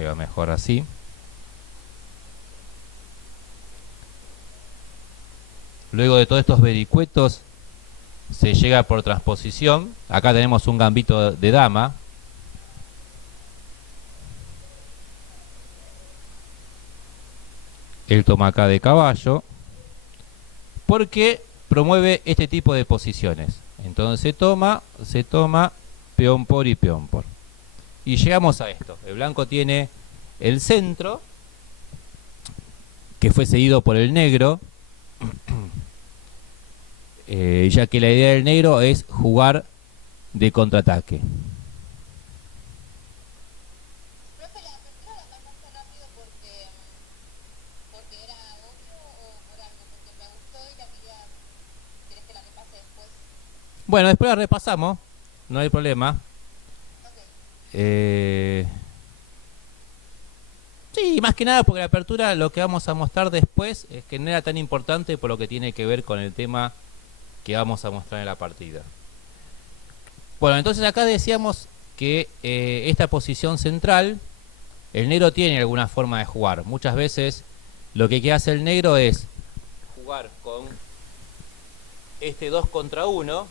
Ahí va mejor así. Luego de todos estos vericuetos se llega por transposición. Acá tenemos un gambito de dama. Él toma acá de caballo. Porque promueve este tipo de posiciones. Entonces se toma peón por y peón por. Y llegamos a esto. El blanco tiene el centro, que fue seguido por el negro. Ya que la idea del negro es jugar de contraataque. Profe, la apertura la pasaste rápido porque era obvio o por algo, porque me gustó y la quería. ¿Querés que la repase después? Bueno, después la repasamos. No hay problema. Ok. Sí, más que nada porque la apertura lo que vamos a mostrar después es que no era tan importante por lo que tiene que ver con el tema que vamos a mostrar en la partida. Bueno, entonces acá decíamos que esta posición central, el negro tiene alguna forma de jugar. Muchas veces lo que hace el negro es jugar con este 2 contra 1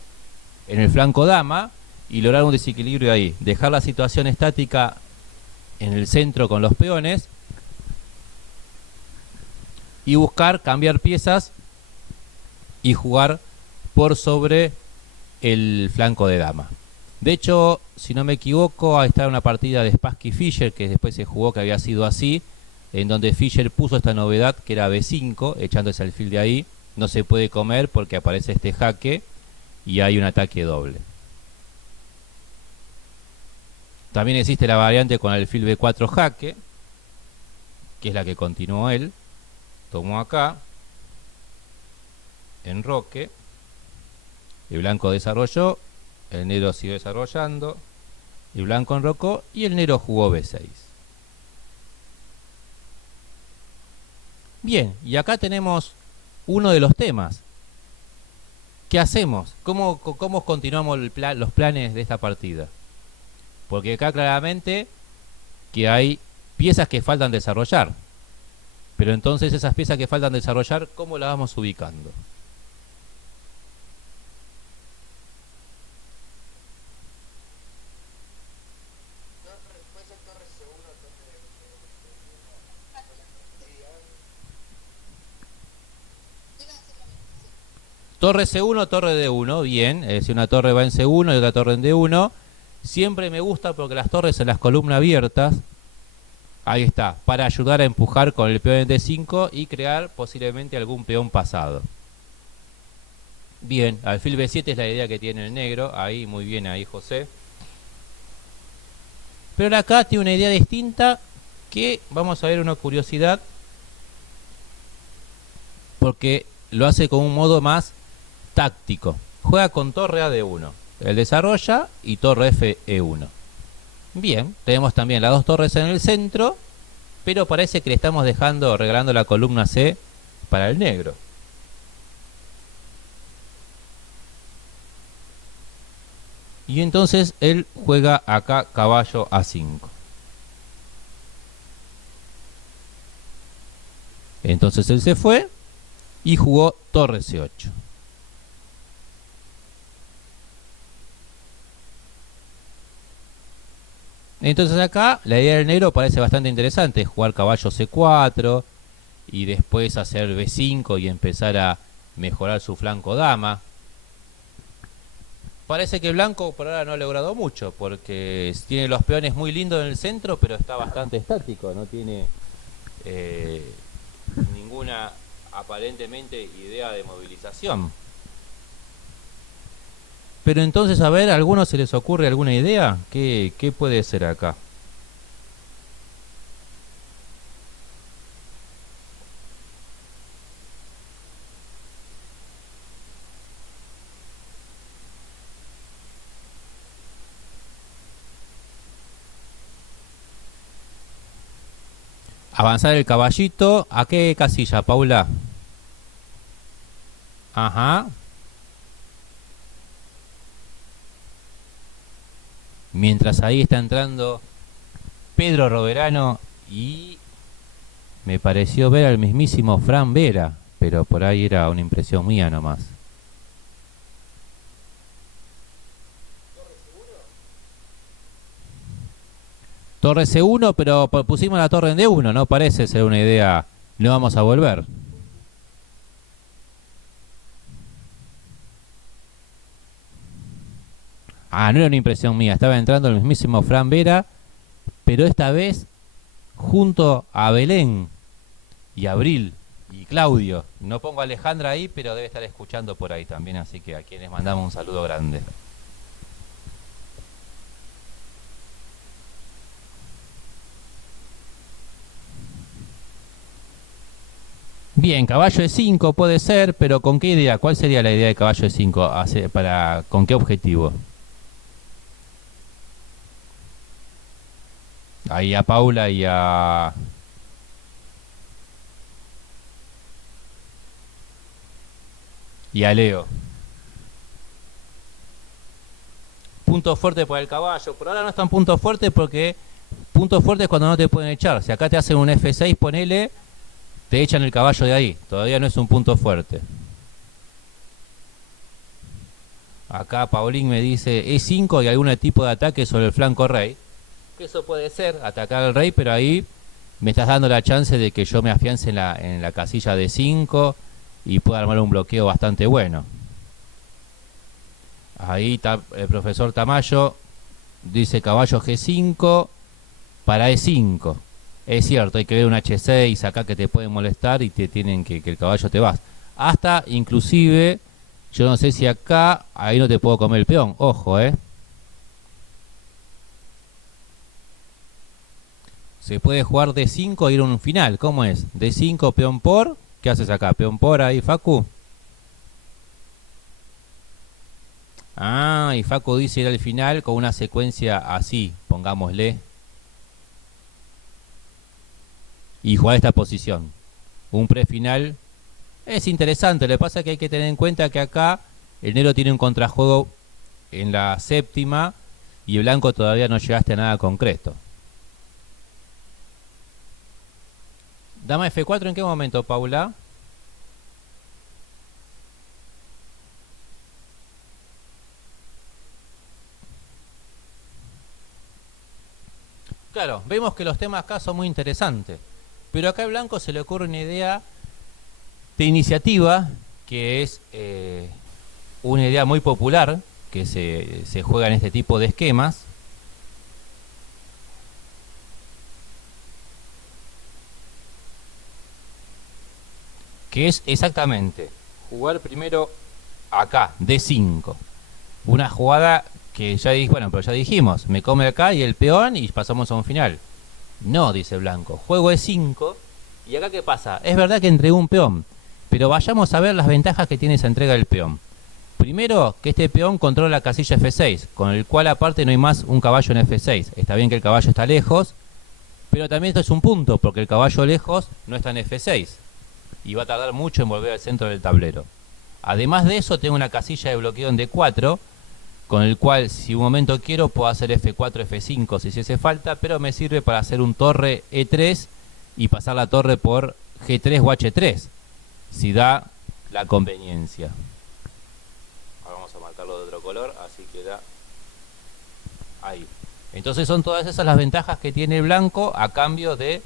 en el flanco dama y lograr un desequilibrio ahí. Dejar la situación estática en el centro con los peones y buscar cambiar piezas y jugar por sobre el flanco de dama. De hecho, si no me equivoco, ahí está una partida de Spassky Fischer que después se jugó que había sido así, en donde Fischer puso esta novedad que era B5, echándose alfil de ahí. No se puede comer porque aparece este jaque y hay un ataque doble. También existe la variante con alfil B4 jaque, que es la que continuó él. Tomó acá, enroque, el blanco desarrolló, el negro siguió desarrollando, el blanco enrocó y el negro jugó B6. Bien, y acá tenemos uno de los temas. ¿Qué hacemos? ¿Cómo continuamos los planes de esta partida? Porque acá claramente que hay piezas que faltan desarrollar. Pero entonces esas piezas que faltan desarrollar, ¿cómo las vamos ubicando? Torre C1, torre D1, bien. Si una torre va en C1 y otra torre en D1. Siempre me gusta porque las torres en las columnas abiertas, ahí está, para ayudar a empujar con el peón en D5 y crear posiblemente algún peón pasado. Bien, alfil B7 es la idea que tiene el negro. Ahí, muy bien, ahí José. Pero acá tiene una idea distinta que vamos a ver una curiosidad. Porque lo hace con un modo más táctico. Juega con torre a D1. Él desarrolla y torre F E1. Bien, tenemos también las dos torres en el centro, pero parece que le estamos regalando la columna C para el negro. Y entonces él juega acá caballo A5. Entonces él se fue y jugó torre C8. Entonces acá la idea del negro parece bastante interesante, jugar caballo C4 y después hacer B5 y empezar a mejorar su flanco dama. Parece que el blanco por ahora no ha logrado mucho, porque tiene los peones muy lindos en el centro, pero está bastante estático, no tiene ninguna aparentemente idea de movilización. Pero entonces, a ver, ¿a alguno se les ocurre alguna idea? ¿Qué puede ser acá? Avanzar el caballito. ¿A qué casilla, Paula? Ajá. Mientras ahí está entrando Pedro Roverano y me pareció ver al mismísimo Fran Vera, pero por ahí era una impresión mía nomás. Torre C1, pero pusimos la torre en D1, no parece ser una idea. No vamos a volver. Ah, no era una impresión mía, estaba entrando el mismísimo Fran Vera, pero esta vez junto a Belén y Abril y Claudio. No pongo a Alejandra ahí, pero debe estar escuchando por ahí también, así que a quienes mandamos un saludo grande. Bien, caballo de 5 puede ser, pero ¿con qué idea? ¿Cuál sería la idea de caballo de 5? ¿Con qué objetivo? Ahí a Paula y a Leo. Punto fuerte para el caballo. Por ahora no están puntos fuertes porque puntos fuertes cuando no te pueden echar. Si acá te hacen un F6, ponele, te echan el caballo de ahí. Todavía no es un punto fuerte. Acá Paulín me dice E5 y algún tipo de ataque sobre el flanco rey. Que eso puede ser, atacar al rey, pero ahí me estás dando la chance de que yo me afiance en la casilla de 5 y pueda armar un bloqueo bastante bueno. Ahí está el profesor Tamayo, dice caballo G5 para E5. Es cierto, hay que ver un H6 acá que te puede molestar y te tienen que el caballo te vas. Hasta inclusive, yo no sé si acá, ahí no te puedo comer el peón, ojo, Se puede jugar D5 e ir a un final, ¿cómo es? D5, peón por, ¿qué haces acá? Peón por ahí, Facu. Ah, y Facu dice ir al final con una secuencia así, pongámosle. Y jugar esta posición. Un prefinal es interesante, lo que pasa es que hay que tener en cuenta que acá el negro tiene un contrajuego en la séptima y el blanco todavía no llegaste a nada concreto. Dama F4, ¿en qué momento, Paula? Claro, vemos que los temas acá son muy interesantes. Pero acá al blanco se le ocurre una idea de iniciativa que es una idea muy popular que se juega en este tipo de esquemas. Que es exactamente jugar primero acá, D5. Una jugada que ya bueno, pero ya dijimos, me come acá y el peón y pasamos a un final. No, dice blanco, juego E5 y acá ¿qué pasa? Es verdad que entregué un peón, pero vayamos a ver las ventajas que tiene esa entrega del peón. Primero, que este peón controla la casilla F6, con el cual aparte no hay más un caballo en F6. Está bien que el caballo está lejos, pero también esto es un punto, porque el caballo lejos no está en F6 y va a tardar mucho en volver al centro del tablero. Además de eso, tengo una casilla de bloqueo en D4, con el cual si un momento quiero puedo hacer F4, F5 si se hace falta, pero me sirve para hacer un torre E3 y pasar la torre por G3 o H3, si da la conveniencia. Ahora vamos a marcarlo de otro color, así queda ahí. Entonces son todas esas las ventajas que tiene el blanco a cambio de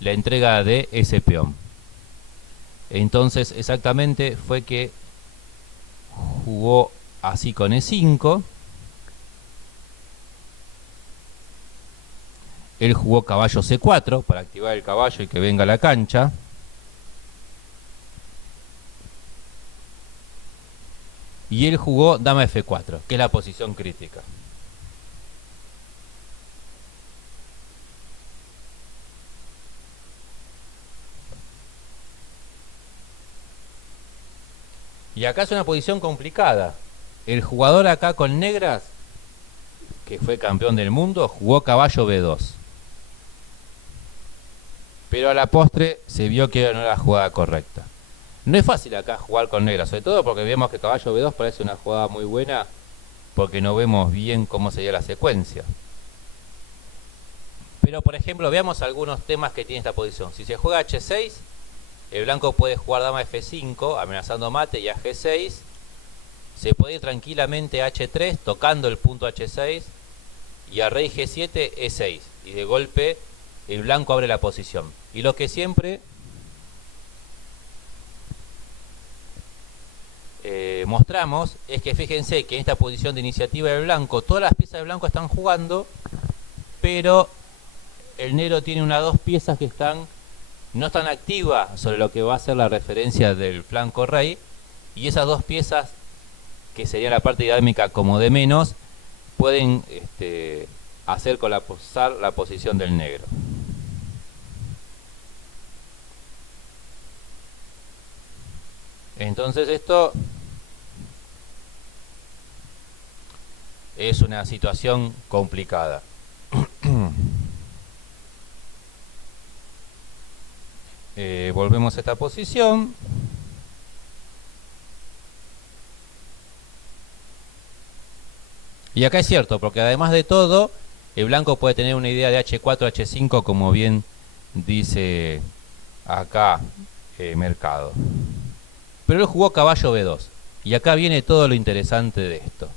la entrega de ese peón. Entonces exactamente fue que jugó así con E5. Él jugó caballo C4 para activar el caballo y que venga a la cancha. Y él jugó dama F4, que es la posición crítica. Y acá es una posición complicada. El jugador acá con negras, que fue campeón del mundo, jugó caballo B2. Pero a la postre se vio que no era la jugada correcta. No es fácil acá jugar con negras, sobre todo porque vemos que caballo B2 parece una jugada muy buena, porque no vemos bien cómo sería la secuencia. Pero por ejemplo, veamos algunos temas que tiene esta posición. Si se juega H6, el blanco puede jugar dama F5, amenazando mate, y a G6. Se puede ir tranquilamente a H3, tocando el punto H6, y a rey G7, E6. Y de golpe el blanco abre la posición. Y lo que siempre mostramos es que fíjense que en esta posición de iniciativa del blanco, todas las piezas del blanco están jugando, pero el negro tiene unas dos piezas que no están activas sobre lo que va a ser la referencia del flanco rey, y esas dos piezas, que sería la parte dinámica como de menos, pueden hacer colapsar la posición del negro. Entonces esto es una situación complicada. Volvemos a esta posición. Y acá es cierto, porque además de todo, el blanco puede tener una idea de H4, H5, como bien dice acá Mercado. Pero él jugó caballo B2. Y acá viene todo lo interesante de esto.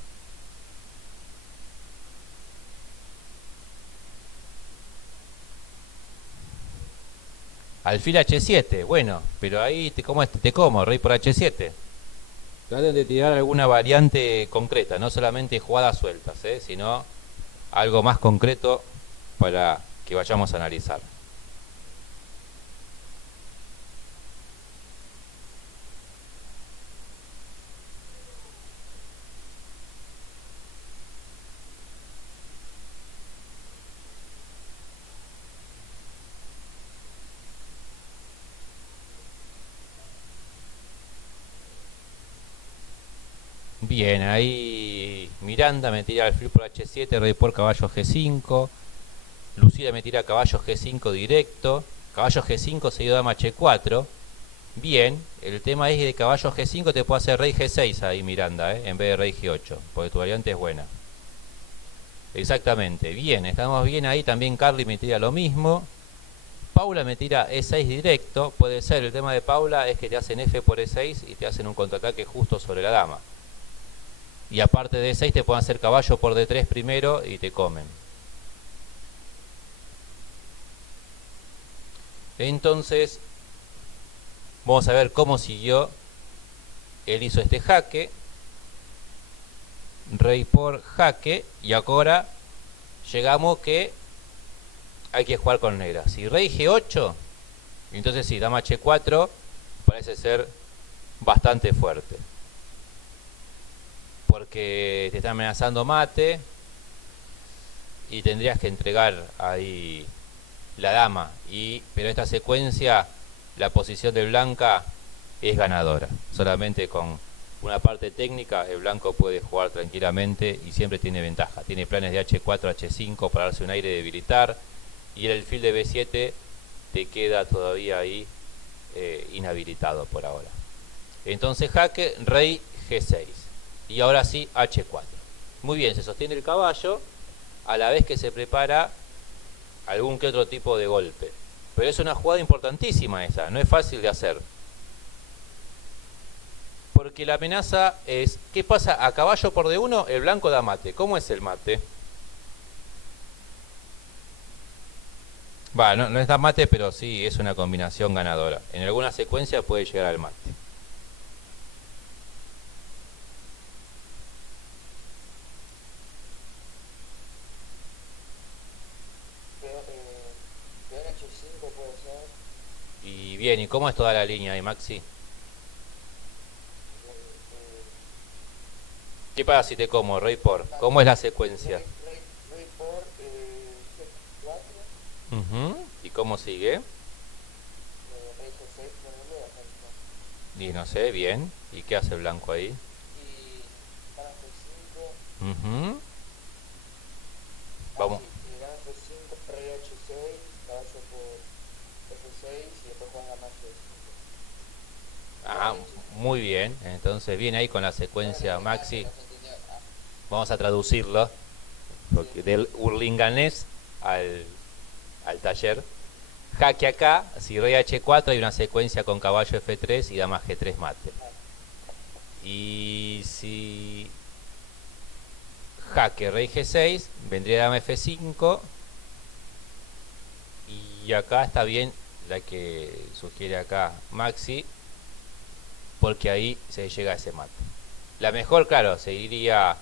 Alfil H7, bueno, pero ahí te como, rey por H7. Traten de tirar alguna variante concreta, no solamente jugadas sueltas, sino algo más concreto para que vayamos a analizar. Bien, ahí Miranda me tira alfil por H7, rey por caballo G5. Lucila me tira caballo G5 directo. Caballo G5 seguido dama H4. Bien, el tema es que de caballo G5 te puede hacer rey G6 ahí Miranda, en vez de rey G8, porque tu variante es buena. Exactamente, bien, estamos bien ahí. También Carly me tira lo mismo. Paula me tira E6 directo. Puede ser, el tema de Paula es que te hacen F por E6 y te hacen un contraataque justo sobre la dama. Y aparte de E6 te pueden hacer caballo por D3 primero y te comen. Entonces, vamos a ver cómo siguió. Él hizo este jaque. Rey por jaque. Y ahora llegamos que hay que jugar con negra. Si rey G8, entonces sí, dama H4 parece ser bastante fuerte. Porque te está amenazando mate. Y tendrías que entregar ahí la dama. Pero esta secuencia, la posición de blanca es ganadora. Solamente con una parte técnica el blanco puede jugar tranquilamente y siempre tiene ventaja. Tiene planes de H4, H5 para darse un aire de debilitar. Y el alfil de B7 te queda todavía ahí inhabilitado por ahora. Entonces jaque, rey G6. Y ahora sí H4. Muy bien, se sostiene el caballo a la vez que se prepara algún que otro tipo de golpe. Pero es una jugada importantísima esa, no es fácil de hacer. Porque la amenaza es, ¿qué pasa? A caballo por D1 el blanco da mate. ¿Cómo es el mate? No es da mate, pero sí es una combinación ganadora. En alguna secuencia puede llegar al mate. Y bien, ¿y cómo es toda la línea ahí, Maxi? ¿Qué pasa si te como, rey por? ¿Cómo es la secuencia? Rey por G4, ¿Y cómo sigue? rey G6 ponerle a Y no sé, bien. ¿Y qué hace el blanco ahí? y dama G5, Vamos. dama G5, rey H6, caballo por F6 y después juega dama G5. Ah, muy bien. Entonces viene ahí con la secuencia, Maxi. Vamos a traducirlo. Porque del hurlinganés al taller. Jaque acá, si rey H4 hay una secuencia con caballo F3 y dama G3 mate. Y si jaque rey G6, vendría dama F5. Y acá está bien la que sugiere acá Maxi, porque ahí se llega a ese mate. La mejor, claro, seguiría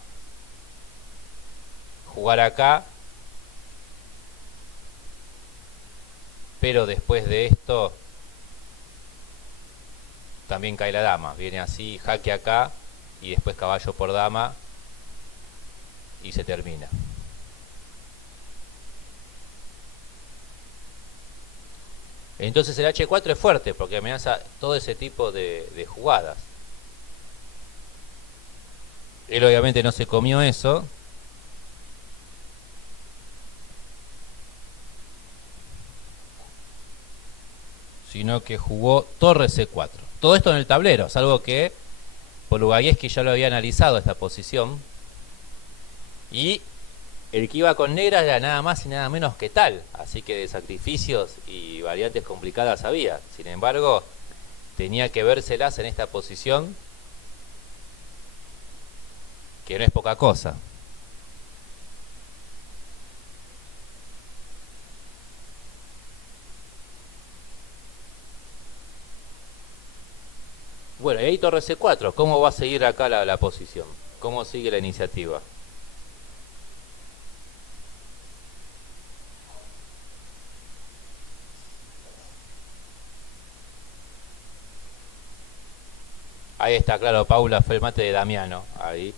jugar acá, pero después de esto también cae la dama. Viene así, jaque acá y después caballo por dama y se termina. Entonces el H4 es fuerte porque amenaza todo ese tipo de jugadas. Él obviamente no se comió eso. Sino que jugó torre C4. Todo esto en el tablero, salvo que Polugayeski ya lo había analizado esta posición. Y el que iba con negra era nada más y nada menos que tal. Así que de sacrificios y variantes complicadas había. Sin embargo, tenía que vérselas en esta posición, que no es poca cosa. Bueno, y ahí torre C4. ¿Cómo va a seguir acá la posición? ¿Cómo sigue la iniciativa? Ahí está, claro, Paula, fue el mate de Damiano. Ahí.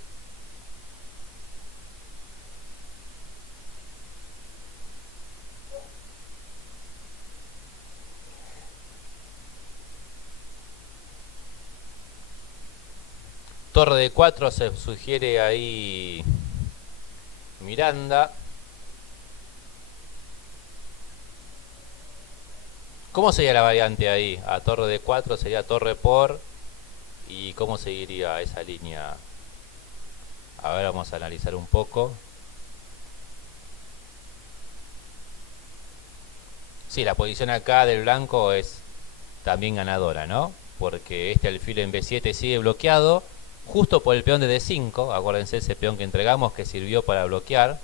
Torre de 4 se sugiere ahí Miranda. ¿Cómo sería la variante ahí? A torre de 4 sería torre por. ¿Y cómo seguiría esa línea? A ver, vamos a analizar un poco. Sí, la posición acá del blanco es también ganadora, ¿no? Porque este alfil en B7 sigue bloqueado justo por el peón de D5. Acuérdense ese peón que entregamos que sirvió para bloquear.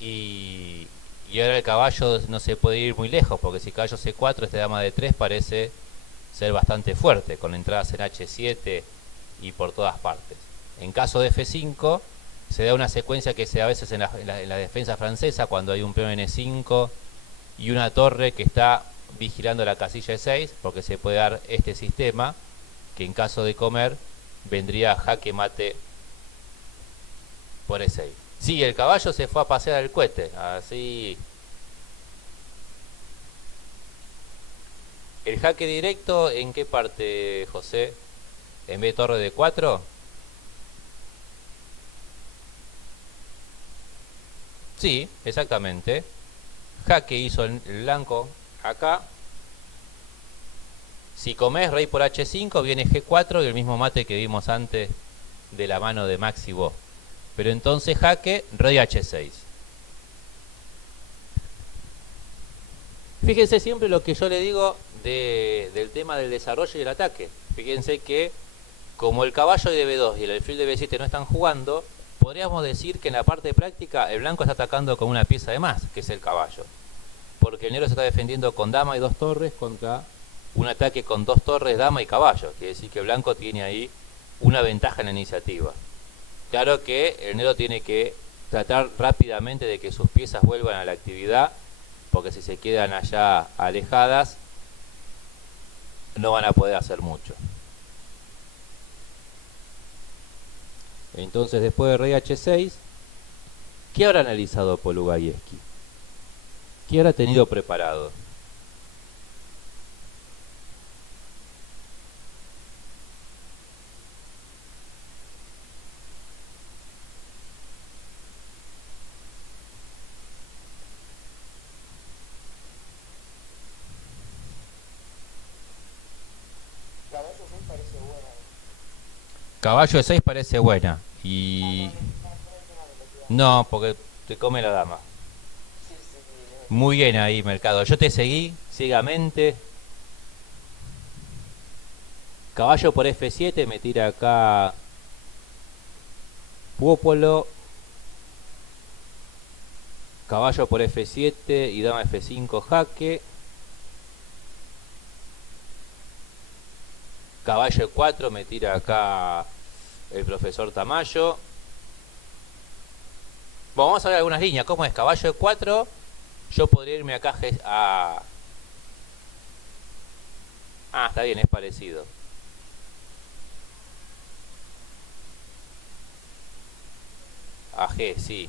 Y ahora el caballo no se puede ir muy lejos, porque si caballo C4, este dama de 3 parece ser bastante fuerte, con entradas en H7 y por todas partes. En caso de F5, se da una secuencia que se da a veces en la defensa francesa, cuando hay un peón en E5 y una torre que está vigilando la casilla E6, porque se puede dar este sistema, que en caso de comer, vendría jaque mate por E6. Sí, el caballo se fue a pasear el cohete, así. ¿El jaque directo en qué parte, José? ¿En B torre de 4? Sí, exactamente. Jaque hizo el blanco acá. Si comés rey por H5, viene G4 y el mismo mate que vimos antes de la mano de Maxi Bo. Pero entonces jaque, rey H6. Fíjense siempre lo que yo le digo del tema del desarrollo y el ataque. Fíjense que como el caballo de B2 y el alfil de B7 no están jugando, podríamos decir que en la parte práctica el blanco está atacando con una pieza de más, que es el caballo. Porque el negro se está defendiendo con dama y 2 torres contra un ataque con 2 torres, dama y caballo. Quiere decir que el blanco tiene ahí una ventaja en la iniciativa. Claro que el negro tiene que tratar rápidamente de que sus piezas vuelvan a la actividad, porque si se quedan allá alejadas, no van a poder hacer mucho. Entonces, después de rey H6, ¿qué habrá analizado Polugayeski? ¿Qué habrá tenido preparado? Caballo 6 parece buena. Caballo de 6 parece buena. Y No, por el tema de velocidad. no, porque te come la dama. Sí, Muy bien ahí, Mercado. Yo te seguí ciegamente. Caballo por F7, me tira acá Puopolo. Caballo por F7 y dama F5 jaque. Caballo E4, me tira acá el profesor Tamayo. Bueno, vamos a ver algunas líneas. ¿Cómo es? Caballo E4. Yo podría irme acá a... Ah, está bien, es parecido. A G, sí.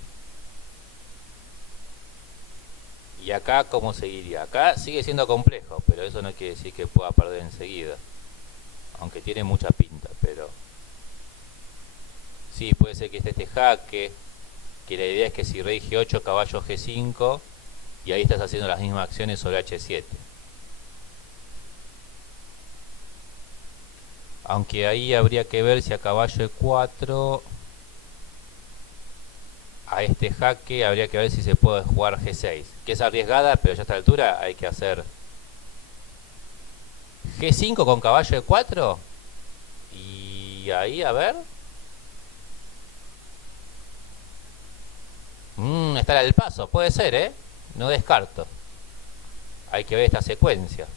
Y acá, ¿cómo seguiría? Acá sigue siendo complejo, pero eso no quiere decir que pueda perder enseguida. Aunque tiene mucha pinta, pero... Sí, puede ser que esté este jaque. Que la idea es que si rey G8, caballo G5... Y ahí estás haciendo las mismas acciones sobre H7. Aunque ahí habría que ver si a caballo E4... A este jaque habría que ver si se puede jugar G6. Que es arriesgada, pero ya a esta altura hay que hacer... G5 con caballo E4. Y ahí, a ver... Está el paso, puede ser, ¿eh? No descarto. Hay que ver esta secuencia.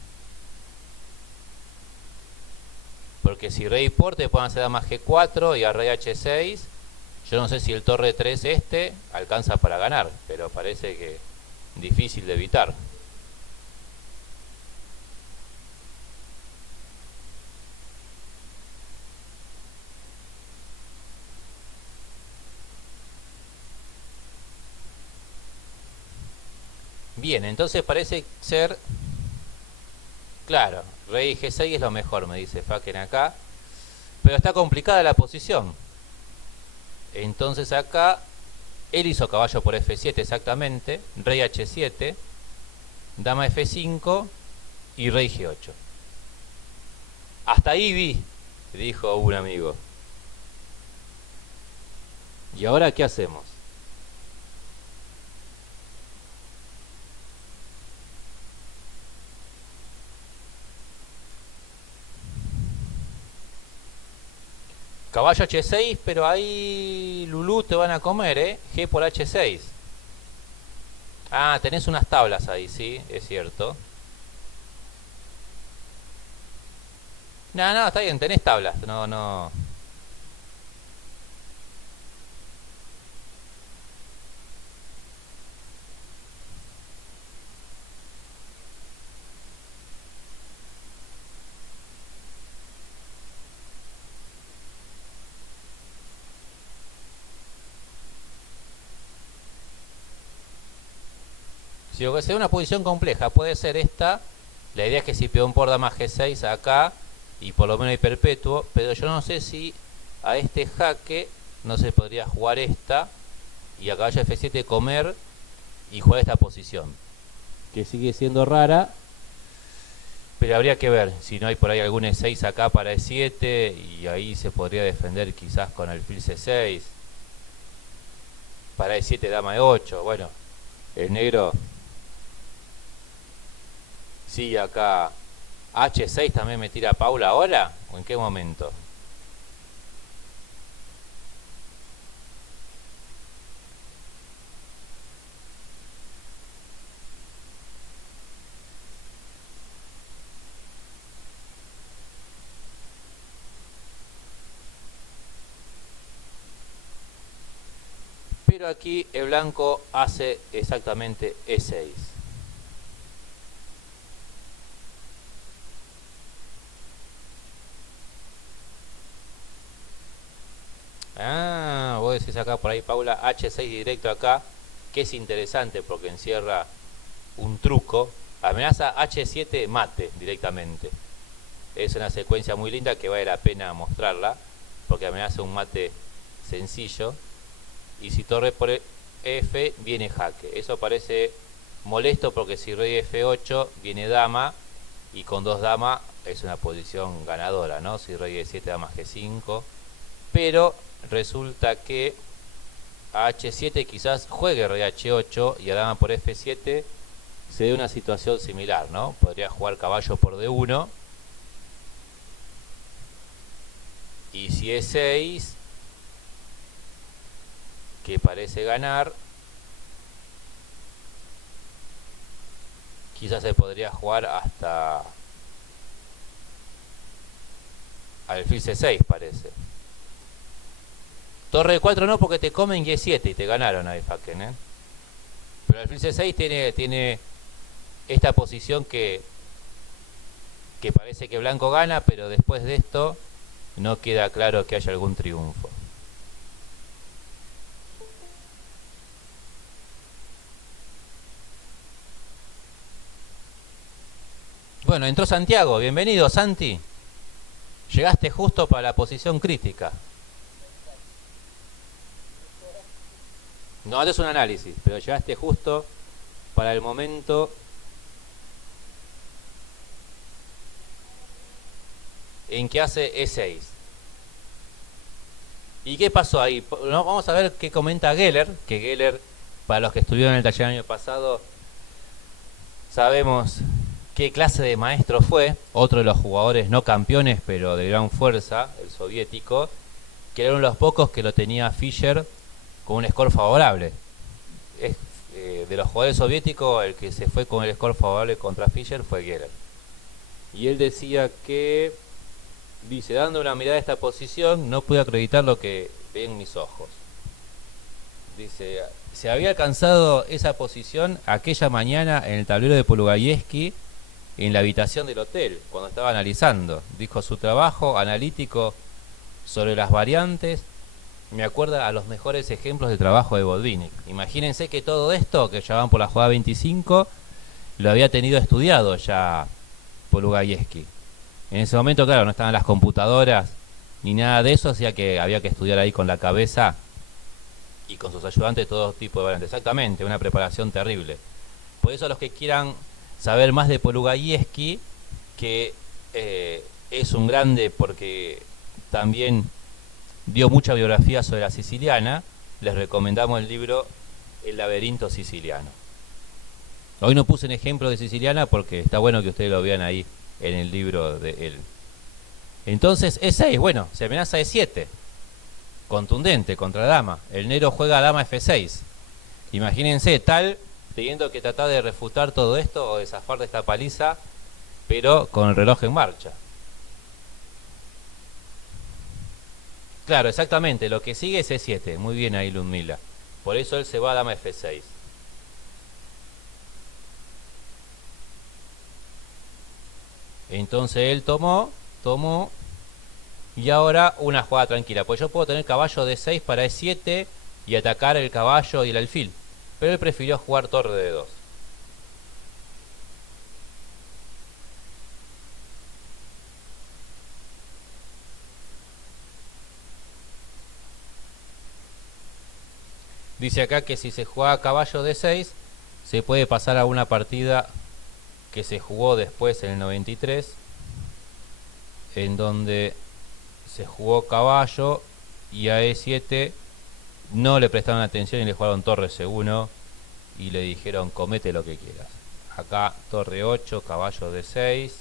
Porque si rey por te pueden hacer dama G4 y a rey H6. Yo no sé si el torre 3 este alcanza para ganar, pero parece que difícil de evitar. Bien, entonces parece ser... Claro, rey G6 es lo mejor, me dice Faken acá. Pero está complicada la posición. Entonces acá él hizo caballo por F7 exactamente, rey H7, dama F5 y rey G8. Hasta ahí vi, dijo un amigo. ¿Y ahora qué hacemos? Caballo H6, pero ahí Lulú te van a comer, ¿eh? G por H6. Ah, tenés unas tablas ahí, sí, es cierto. No, no, está bien, tenés tablas, no, no. Si lo que sea una posición compleja, puede ser esta. La idea es que si peón por dama G6 acá, y por lo menos hay perpetuo, pero yo no sé si a este jaque no se podría jugar esta, y a caballo F7 comer y jugar esta posición. Que sigue siendo rara, pero habría que ver si no hay por ahí algún E6 acá para E7, y ahí se podría defender quizás con alfil C6. Para E7 dama E8, bueno, el negro... Sí, acá H6 también me tira Paula ahora, ¿o en qué momento? Pero aquí el blanco hace exactamente E6. Ah, vos decís acá por ahí, Paula, H6 directo acá, que es interesante porque encierra un truco. Amenaza H7 mate directamente. Es una secuencia muy linda que vale la pena mostrarla, porque amenaza un mate sencillo. Y si torre por F, viene jaque. Eso parece molesto porque si rey F8, viene dama, y con dos damas es una posición ganadora, ¿no? Si rey E7, dama G5. Pero resulta que a H7 quizás juegue rey H8 y a dama por F7 se dé una situación similar, ¿no? Podría jugar caballo por D1. Y si es 6, que parece ganar, quizás se podría jugar hasta alfil C6, parece. Torre de 4 no, porque te comen G7 y te ganaron ahí, Faken, ¿eh? Pero alfil C6 tiene esta posición que parece que blanco gana, pero después de esto no queda claro que haya algún triunfo. Bueno, entró Santiago. Bienvenido, Santi. Llegaste justo para la posición crítica. No, es un análisis, pero llegaste justo para el momento en que hace E6. ¿Y qué pasó ahí? Vamos a ver qué comenta Geller, que Geller, para los que estuvieron en el taller el año pasado, sabemos qué clase de maestro fue. Otro de los jugadores no campeones, pero de gran fuerza, el soviético, que eran los pocos que lo tenía Fischer con un score favorable. De los jugadores soviéticos, el que se fue con el score favorable contra Fischer fue Geller. Y él decía que, dice, dando una mirada a esta posición, no pude acreditar lo que ven mis ojos. Dice, se había alcanzado esa posición aquella mañana en el tablero de Polugayevsky, en la habitación del hotel, cuando estaba analizando. Dijo, su trabajo analítico sobre las variantes me acuerda a los mejores ejemplos de trabajo de Botvinnik. Imagínense que todo esto, que ya van por la jugada 25, lo había tenido estudiado ya Polugayevsky. En ese momento, claro, no estaban las computadoras ni nada de eso, o sea que había que estudiar ahí con la cabeza y con sus ayudantes todo tipo de variantes. Exactamente, una preparación terrible. Por eso los que quieran saber más de Polugayevsky, que es un grande porque también dio mucha biografía sobre la siciliana, les recomendamos el libro El laberinto siciliano. Hoy no puse un ejemplo de siciliana porque está bueno que ustedes lo vean ahí en el libro de él. Entonces E6, bueno, se amenaza E7, contundente contra dama. El negro juega dama F6. Imagínense, tal teniendo que tratar de refutar todo esto o de zafar de esta paliza, pero con el reloj en marcha. Claro, exactamente, lo que sigue es E7. Muy bien ahí Ludmila. Por eso él se va a dama F6. Entonces él tomó, y ahora una jugada tranquila. Pues yo puedo tener caballo D6 para E7 y atacar el caballo y el alfil. Pero él prefirió jugar torre de 2. Dice acá que si se juega caballo D6, se puede pasar a una partida que se jugó después en el 93, en donde se jugó caballo y a E7 no le prestaron atención y le jugaron torre C1 y le dijeron comete lo que quieras. Acá torre 8, caballo D6,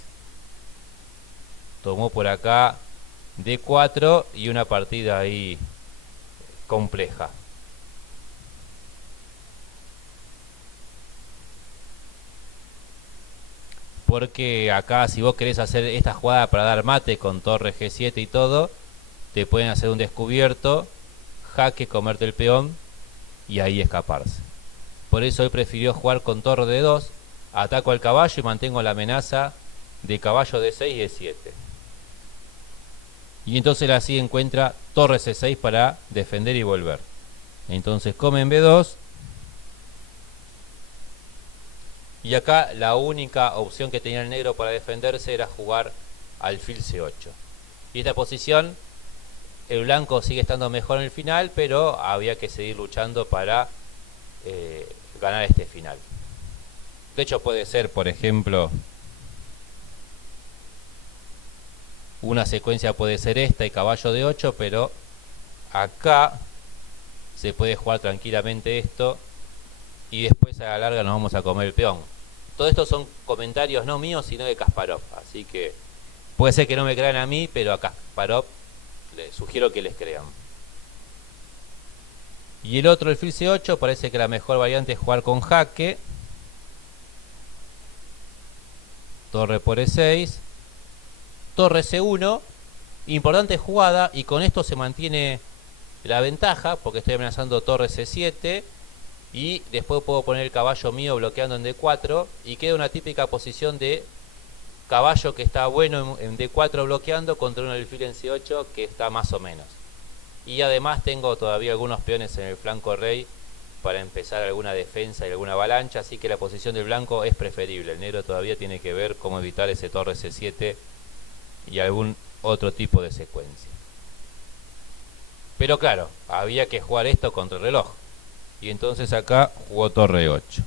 tomó por acá D4 y una partida ahí compleja. Porque acá si vos querés hacer esta jugada para dar mate con torre G7 y todo, te pueden hacer un descubierto, jaque, comerte el peón y ahí escaparse. Por eso él prefirió jugar con torre D2, ataco al caballo y mantengo la amenaza de caballo D6 y E7. Y entonces así encuentra torre C6 para defender y volver. Entonces come en B2. Y acá la única opción que tenía el negro para defenderse era jugar alfil C8. Y esta posición, el blanco sigue estando mejor en el final, pero había que seguir luchando para ganar este final. De hecho puede ser, por ejemplo, una secuencia puede ser esta y caballo de 8, pero acá se puede jugar tranquilamente esto y después a la larga nos vamos a comer el peón. todo esto son comentarios no míos, sino de Kasparov. Así que puede ser que no me crean a mí, pero a Kasparov les sugiero que les crean. Y el otro, el fil C8, parece que la mejor variante es jugar con jaque. Torre por E6. Torre C1. Importante jugada, y con esto se mantiene la ventaja, porque estoy amenazando torre C7. Y después puedo poner el caballo mío bloqueando en D4. Y queda una típica posición de caballo que está bueno en D4 bloqueando contra un alfil en C8 que está más o menos. Y además tengo todavía algunos peones en el flanco rey para empezar alguna defensa y alguna avalancha. Así que la posición del blanco es preferible. El negro todavía tiene que ver cómo evitar ese torre C7 y algún otro tipo de secuencia. Pero claro, había que jugar esto contra el reloj. Y entonces acá jugó torre 8.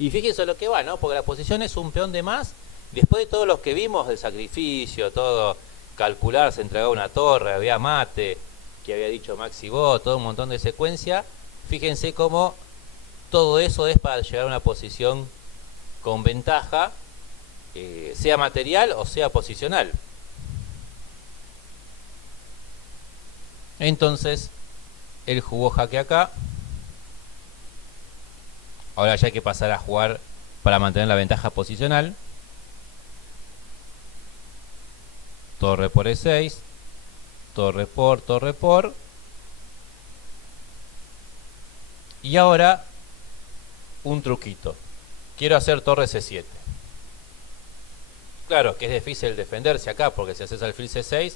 Y fíjense lo que va, ¿no? Porque la posición es un peón de más. Después de todos los que vimos del sacrificio, todo, calcular, se entregaba una torre, había mate, que había dicho Maxi Bo, todo un montón de secuencia. Fíjense cómo todo eso es para llegar a una posición con ventaja, sea material o sea posicional. Entonces, él jugó jaque acá. Ahora ya hay que pasar a jugar para mantener la ventaja posicional. Torre por E6. Torre por. Y ahora un truquito. Quiero hacer torre C7. Claro que es difícil defenderse acá, porque si haces alfil C6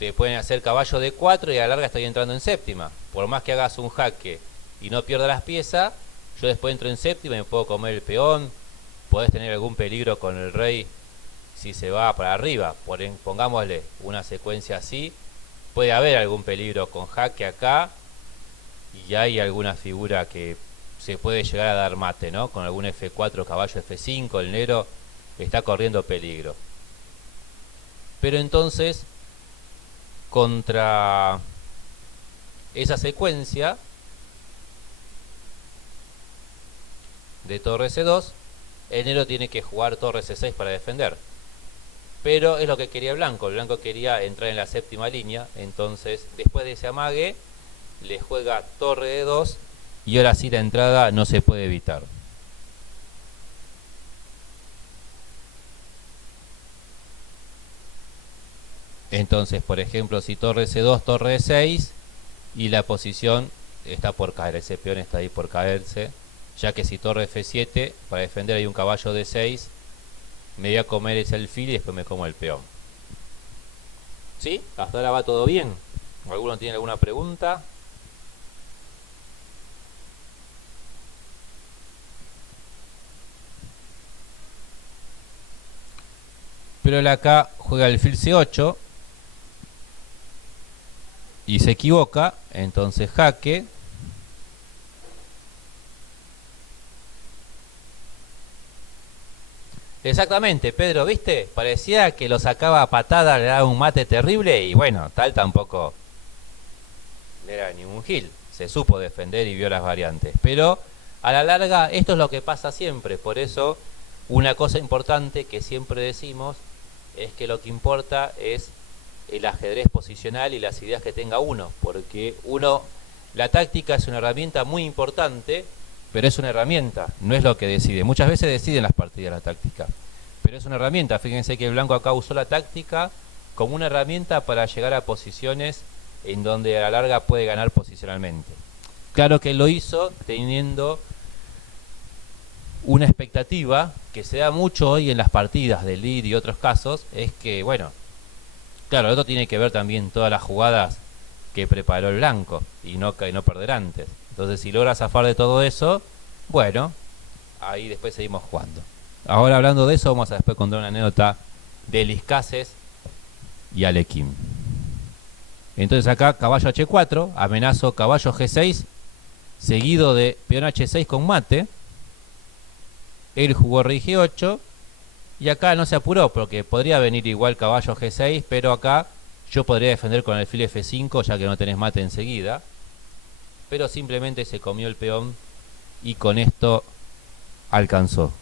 te pueden hacer caballo D4 y a la larga estoy entrando en séptima. Por más que hagas un jaque y no pierda las piezas, yo después entro en séptima y me puedo comer el peón. Podés tener algún peligro con el rey si se va para arriba. Pongámosle una secuencia así. Puede haber algún peligro con jaque acá. Y hay alguna figura que se puede llegar a dar mate, ¿no? Con algún F4, caballo F5, el negro está corriendo peligro. Pero entonces, contra esa secuencia de torre C2, el negro tiene que jugar torre C6 para defender. Pero es lo que quería el blanco. El blanco quería entrar en la séptima línea. Entonces, después de ese amague, le juega torre D2. Y ahora sí la entrada no se puede evitar. Entonces, por ejemplo, si torre C2, torre E6, y la posición está por caer, ese peón está ahí por caerse, ya que si torre F7, para defender hay un caballo D6, me voy a comer ese alfil y después me como el peón. ¿Sí? ¿Hasta ahora va todo bien? ¿Alguno tiene alguna pregunta? Pero él acá juega el alfil C8 y se equivoca, entonces jaque. Exactamente, Pedro, ¿viste? Parecía que lo sacaba a patada, le daba un mate terrible y bueno, tal tampoco era ningún gil. Se supo defender y vio las variantes. Pero a la larga esto es lo que pasa siempre. Por eso una cosa importante que siempre decimos es que lo que importa es el ajedrez posicional y las ideas que tenga uno. Porque la táctica es una herramienta muy importante, pero es una herramienta, no es lo que decide. Muchas veces deciden las partidas la táctica, pero es una herramienta. Fíjense que el blanco acá usó la táctica como una herramienta para llegar a posiciones en donde a la larga puede ganar posicionalmente. Claro que lo hizo teniendo una expectativa que se da mucho hoy en las partidas de lead y otros casos, es que, bueno, claro, esto tiene que ver también todas las jugadas que preparó el blanco y no perder antes. Entonces, si logra zafar de todo eso, bueno, ahí después seguimos jugando. Ahora, hablando de eso, vamos a después contar una anécdota de Liscases y Alekhine. Entonces acá, caballo H4, amenazo caballo G6, seguido de peón H6 con mate. Él jugó rey G8, y acá no se apuró, porque podría venir igual caballo G6, pero acá yo podría defender con el alfil F5, ya que no tenés mate enseguida. Pero simplemente se comió el peón y con esto alcanzó.